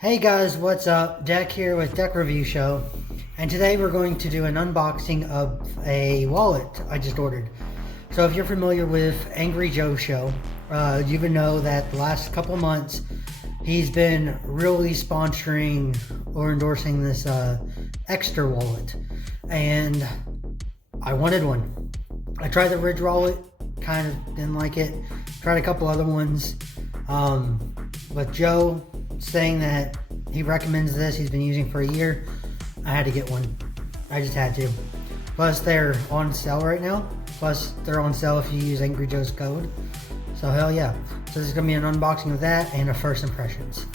Hey guys, what's up? DEK here with DEK Review Show, and today we're going to do an unboxing of a wallet I just ordered. So if you're familiar with AngryJoeShow, you would know that the last couple months he's been really sponsoring or endorsing this Ekster wallet, and I wanted one. I tried the Ridge wallet, kind of didn't like it. Tried a couple other ones, but Joe saying that he recommends this, he's been using for a year, I had to get one. I just had to. Plus they're on sale right now. Plus they're on sale if you use AngryJoe's code. So hell yeah. So this is gonna be an unboxing of that and a first impressions.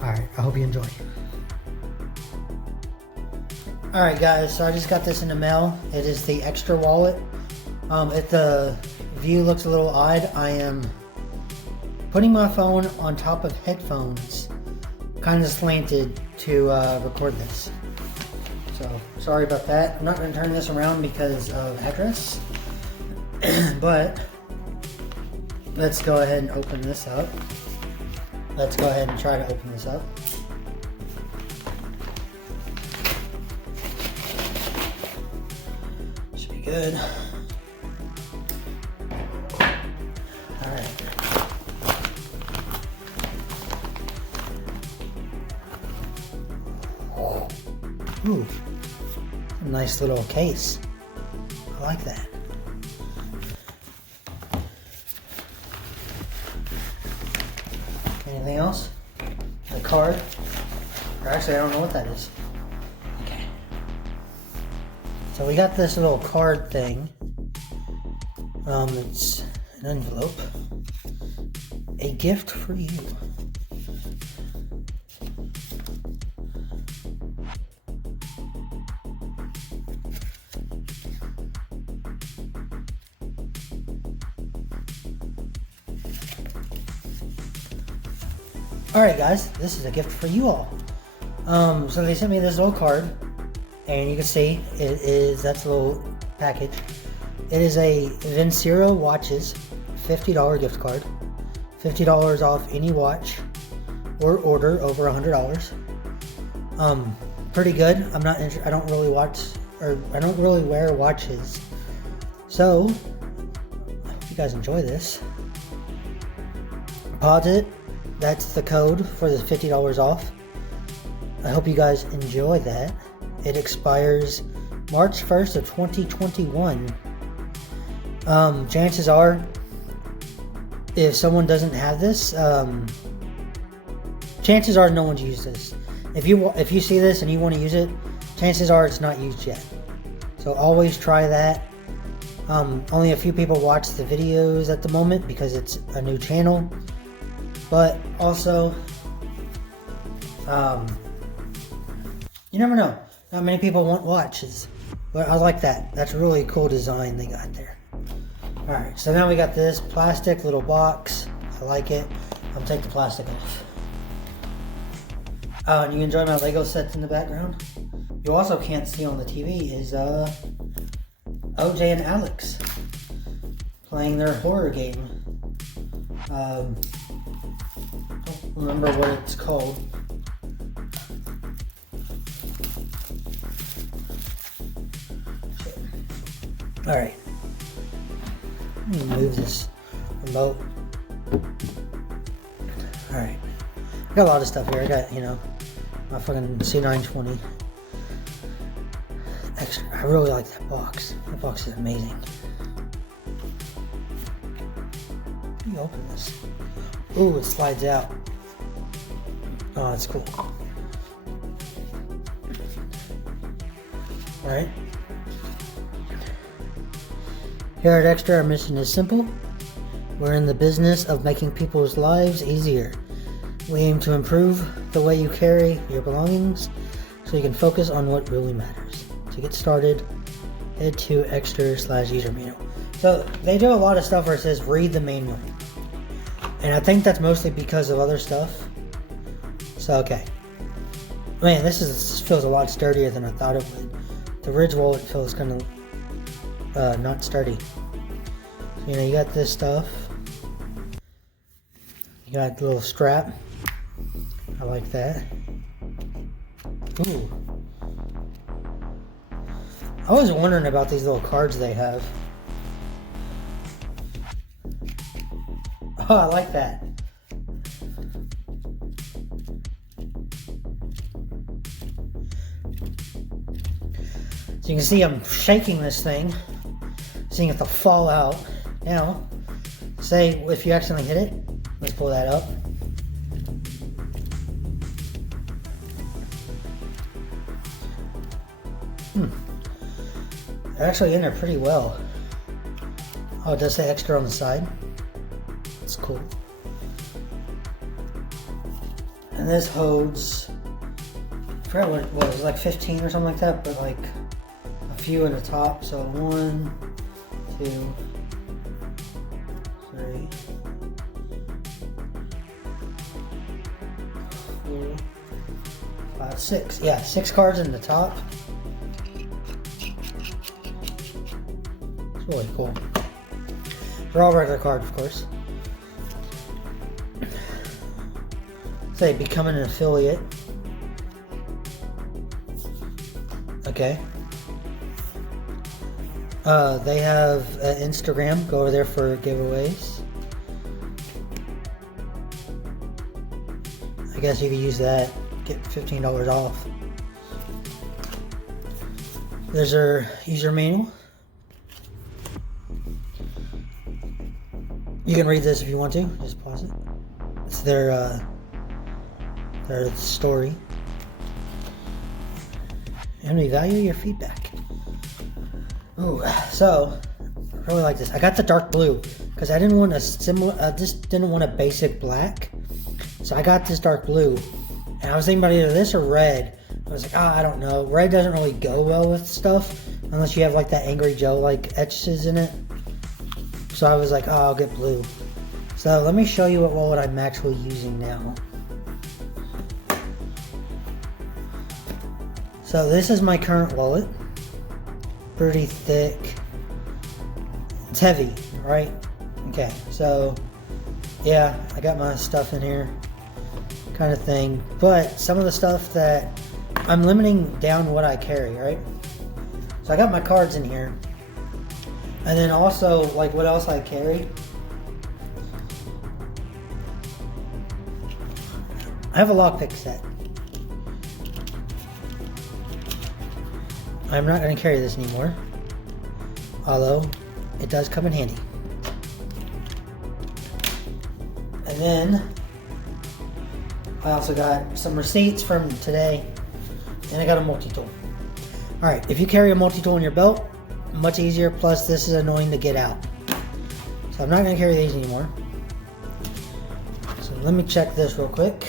Alright, I hope you enjoy. Alright guys, so I just got this in the mail. It is the Ekster wallet. If the view looks a little odd, I am putting my phone on top of headphones, kind of slanted to record this. So sorry about that. I'm not going to turn this around because of address, but let's go ahead and open this up. Let's go ahead and try to open this up. Should be good. Alright. Ooh, a nice little case. I like that. Anything else? A card? Or actually, I don't know what that is. Okay. So we got this little card thing. It's an envelope. A gift for you. Alright guys, this is a gift for you all. So they sent me this little card, and you can see that's a little package. It is a Vincero Watches $50 gift card. $50 off any watch or order over $100. Pretty good. I don't really wear watches. So, I hope you guys enjoy this. Pause it. That's the code for the $50 off. I hope you guys enjoy that. It expires March 1st of 2021. Chances are, if someone doesn't have this, chances are no one's used this. If you see this and you want to use it, chances are it's not used yet. So always try that. Only a few people watch the videos at the moment because it's a new channel. But also, you never know. Not many people want watches. But I like that. That's a really cool design they got there. Alright, so now we got this plastic little box. I like it. I'll take the plastic off. Oh, and you enjoy my Lego sets in the background? You also can't see on the TV is OJ and Alex playing their horror game. Don't remember what it's called. Alright. Let me move this remote. Alright. I got a lot of stuff here. I got, my fucking C920. Extra. I really like that box. That box is amazing. How do you open this? Ooh, it slides out. Oh, that's cool. Alright. Here at Ekster, our mission is simple. We're in the business of making people's lives easier. We aim to improve the way you carry your belongings so you can focus on what really matters. To get started, head to Ekster/user manual. So they do a lot of stuff where it says read the manual. And I think that's mostly because of other stuff. So, okay. Man, this feels a lot sturdier than I thought it would. The Ridge wallet feels kind of not sturdy. You got this stuff. You got the little strap. I like that. Ooh. I was wondering about these little cards they have. Oh, I like that. So you can see I'm shaking this thing, seeing if they'll fall out. Now, say if you accidentally hit it, let's pull that up. They're actually in there pretty well. Oh, it does say Ekster on the side. That's cool. And this holds, I forgot what it was, like 15 or something like that, but like a few in the top. So 1, 2, 3, 4, 5, 6. Yeah, 6 cards in the top. It's really cool. They're all regular cards, of course. Say becoming an affiliate. Okay. They have Instagram. Go over there for giveaways. I guess you could use that. Get $15 off. There's their user manual. You can read this if you want to. Just pause it. It's their story. And we value your feedback. Ooh, so I really like this. I got the dark blue because I didn't want a similar. I just didn't want a basic black, so I got this dark blue. And I was thinking about either this or red. I was like, I don't know. Red doesn't really go well with stuff unless you have like that Angry Joe like etches in it. So I was like, I'll get blue. So let me show you what wallet I'm actually using now. So this is my current wallet. Pretty thick. It's heavy, right? Okay, so yeah, I got my stuff in here, kind of thing. But some of the stuff that I'm limiting down what I carry, right? So I got my cards in here. And then also, like, what else I carry? I have a lockpick set. I'm not going to carry this anymore, although it does come in handy. And then I also got some receipts from today, and I got a multi-tool. Alright, if you carry a multi-tool in your belt, much easier, plus this is annoying to get out. So I'm not going to carry these anymore. So let me check this real quick.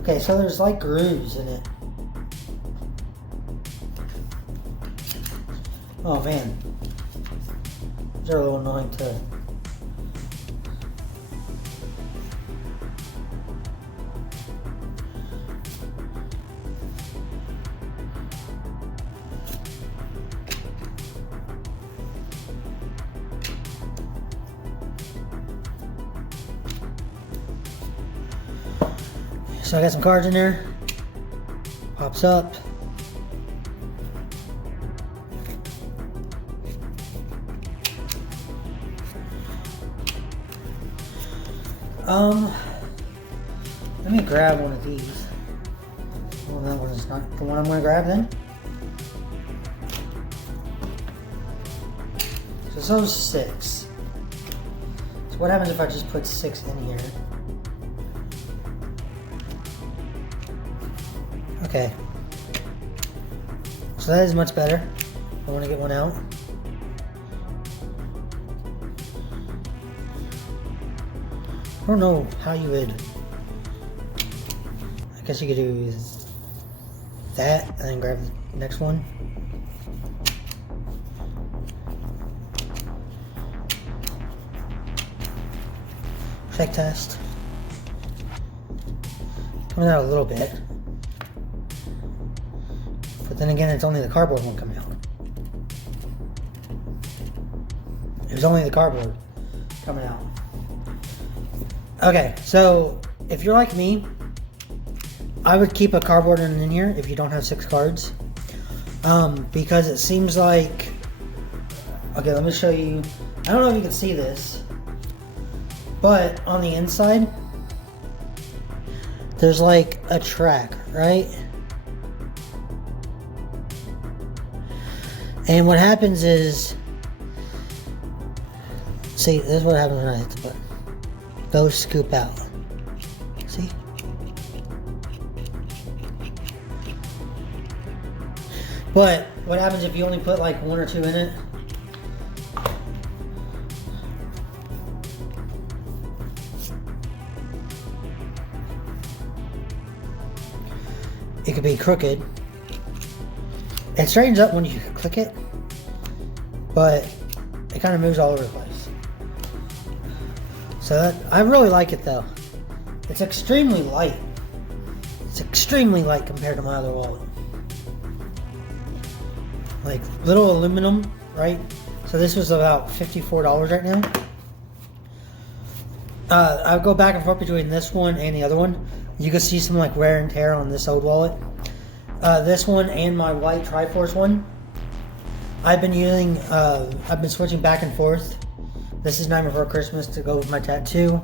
Okay, so there's like grooves in it. Oh man, they're a little annoying to. So I got some cards in there. Pops up. Let me grab one of these. Well, that one is not the one I'm going to grab then. So those 6. So what happens if I just put 6 in here? Okay. So that is much better. I want to get one out. I don't know how you would. I guess you could do that and then grab the next one. Check test. Coming out a little bit. But then again, it's only the cardboard one coming out. It was only the cardboard coming out. Okay, so if you're like me, I would keep a cardboard in here if you don't have 6 cards. Because it seems like... Okay, let me show you. I don't know if you can see this, but on the inside, there's like a track, right? And what happens is, see, this is what happens when I hit the button. Those scoop out. See? But what happens if you only put like 1 or 2 in it? It could be crooked. It straightens up when you click it, but it kind of moves all over the place. So I really like it though. It's extremely light. It's extremely light compared to my other wallet. Like little aluminum, right? So this was about $54 right now. I'll go back and forth between this one and the other one. You can see some like wear and tear on this old wallet. This one and my white Triforce one, I've been using, I've been switching back and forth. This is Night Before Christmas to go with my tattoo.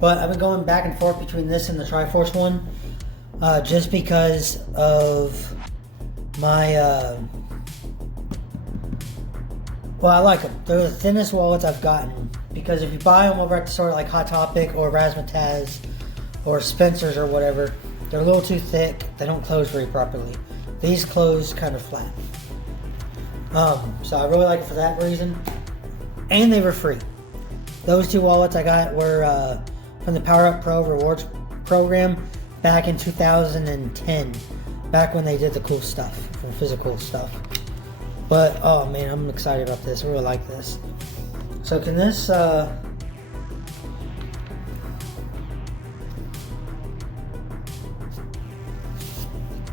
But I've been going back and forth between this and the Triforce one, just because of my, well, I like them. They're the thinnest wallets I've gotten, because if you buy them over at the store like Hot Topic or Razzmatazz or Spencer's or whatever, they're a little too thick. They don't close very properly. These close kind of flat. So I really like it for that reason. And they were free. Those 2 wallets I got were from the Power Up Pro rewards program back in 2010. Back when they did the cool stuff, for physical stuff. But, oh man, I'm excited about this. I really like this. So can this,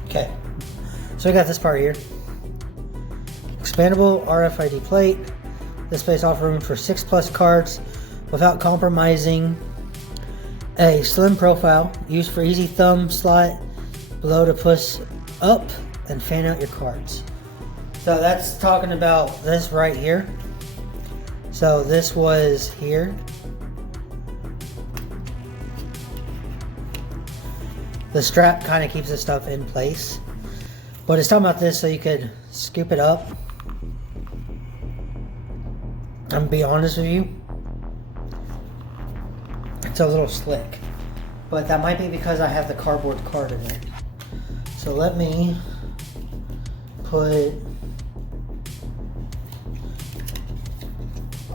okay, so we got this part here. Expandable RFID plate. This space offers room for 6+ cards without compromising a slim profile. Used for easy thumb slot below to push up and fan out your cards. So that's talking about this right here. So this was here. The strap kind of keeps this stuff in place. But it's talking about this so you could scoop it up. I'm gonna be honest with you, it's a little slick. But that might be because I have the cardboard card in there. So let me put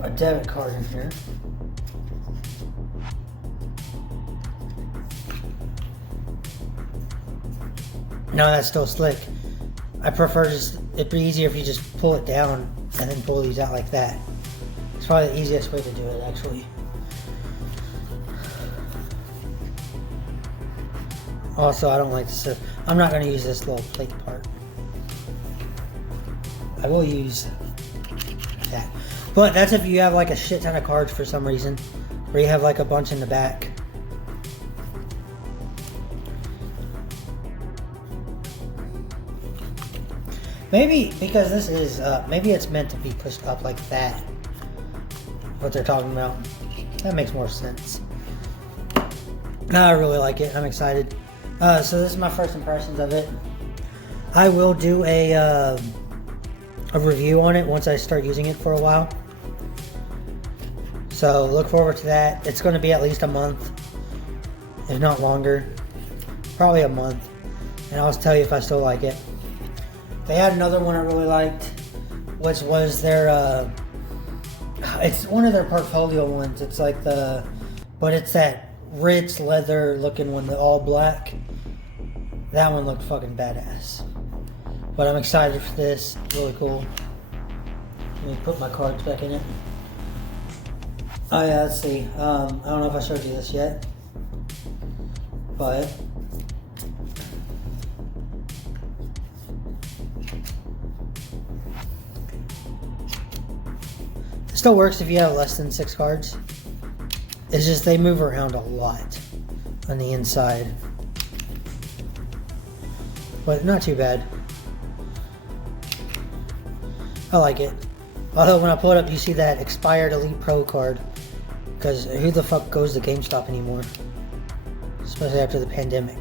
a debit card in here. No, that's still slick. I prefer just, it'd be easier if you just pull it down and then pull these out like that. It's probably the easiest way to do it, actually. Also, I don't like this. I'm not going to use this little plate part. I will use that. But that's if you have like a shit ton of cards for some reason, or you have like a bunch in the back. Maybe because this is, maybe it's meant to be pushed up like that. What they're talking about. That makes more sense. I really like it. I'm excited. So this is my first impressions of it. I will do a review on it once I start using it for a while. So look forward to that. It's going to be at least a month, if not longer. Probably a month. And I'll tell you if I still like it. They had another one I really liked, which was their, it's one of their portfolio ones. It's like but it's that rich leather looking one, the all black. That one looked fucking badass. But I'm excited for this. Really cool. Let me put my cards back in it. Oh yeah, let's see. I don't know if I showed you this yet, but it still works if you have less than 6 cards. It's just they move around a lot on the inside, but not too bad. I like it. Although when I pull it up, you see that expired Elite Pro card. Because who the fuck goes to GameStop anymore? Especially after the pandemic.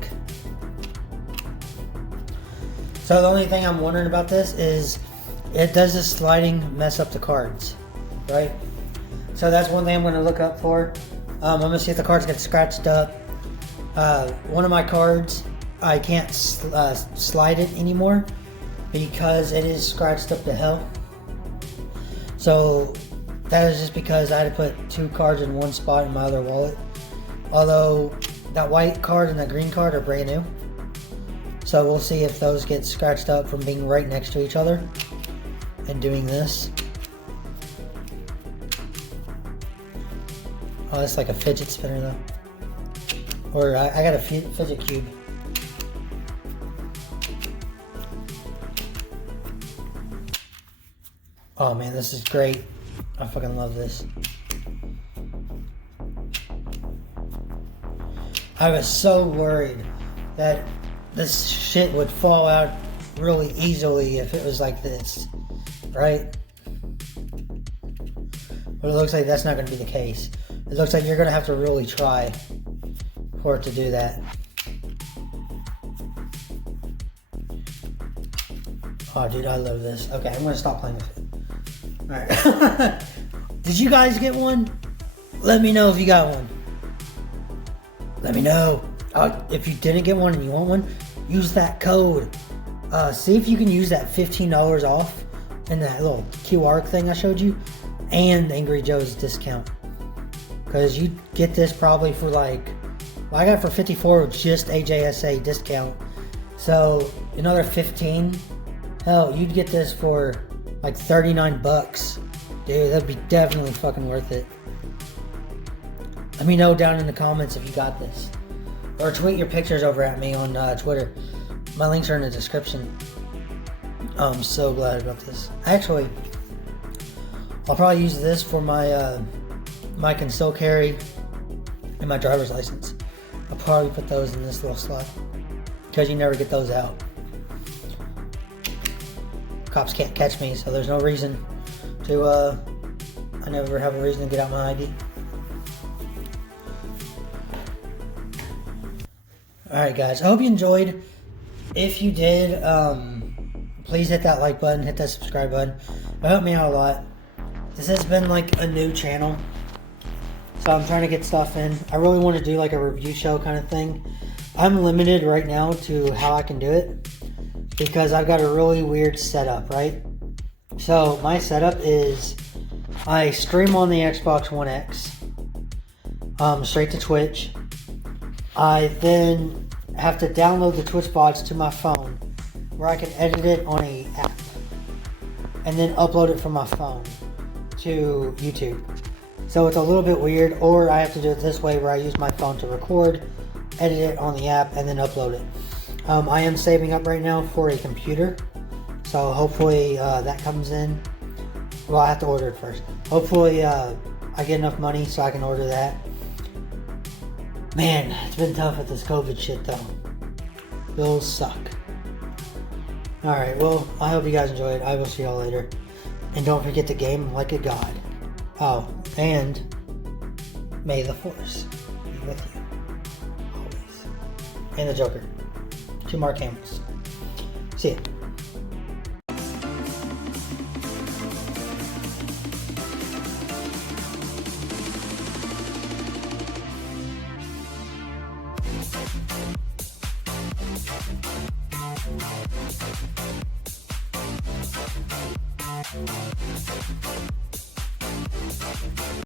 So the only thing I'm wondering about this is, it does this sliding mess up the cards, right? So that's one thing I'm going to look up for. I'm going to see if the cards get scratched up. One of my cards, I can't slide it anymore because it is scratched up to hell. So that is just because I had to put 2 cards in one spot in my other wallet. Although that white card and that green card are brand new. So we'll see if those get scratched up from being right next to each other and doing this. Oh, that's like a fidget spinner though. Or I got a fidget cube. Oh man, this is great. I fucking love this. I was so worried that this shit would fall out really easily if it was like this, right? But it looks like that's not going to be the case. It looks like you're going to have to really try for it to do that. Oh dude, I love this. Okay, I'm going to stop playing with it. Alright. Did you guys get one? Let me know if you got one. Let me know. If you didn't get one and you want one, use that code. See if you can use that $15 off in that little QR thing I showed you, and Angry Joe's discount. Because you get this probably for like, well, I got it for 54 with just AJSA discount. So another 15. Hell, you'd get this for like 39 bucks. Dude, that'd be definitely fucking worth it. Let me know down in the comments if you got this. Or tweet your pictures over at me on Twitter. My links are in the description. I'm so glad about this. Actually, I'll probably use this for my my concealed carry and my driver's license. I'll probably put those in this little slot, because you never get those out. Cops can't catch me, so there's no reason to, I never have a reason to get out my ID. Alright guys, I hope you enjoyed. If you did, please hit that like button, hit that subscribe button. It helped me out a lot. This has been like a new channel, so I'm trying to get stuff in. I really want to do like a review show kind of thing. I'm limited right now to how I can do it, because I've got a really weird setup, right? So my setup is I stream on the Xbox One X, straight to Twitch. I then have to download the Twitch VODs to my phone, where I can edit it on an app, and then upload it from my phone to YouTube. So it's a little bit weird, or I have to do it this way, where I use my phone to record, edit it on the app, and then upload it. I am saving up right now for a computer, so hopefully that comes in. Well, I have to order it first. Hopefully I get enough money so I can order that. Man, it's been tough with this COVID shit though. Bills suck. Alright, well, I hope you guys enjoyed. I will see y'all later. And don't forget to game like a god. Oh, and may the force be with you. Always. And the Joker. 2 Mark Hamills. See ya.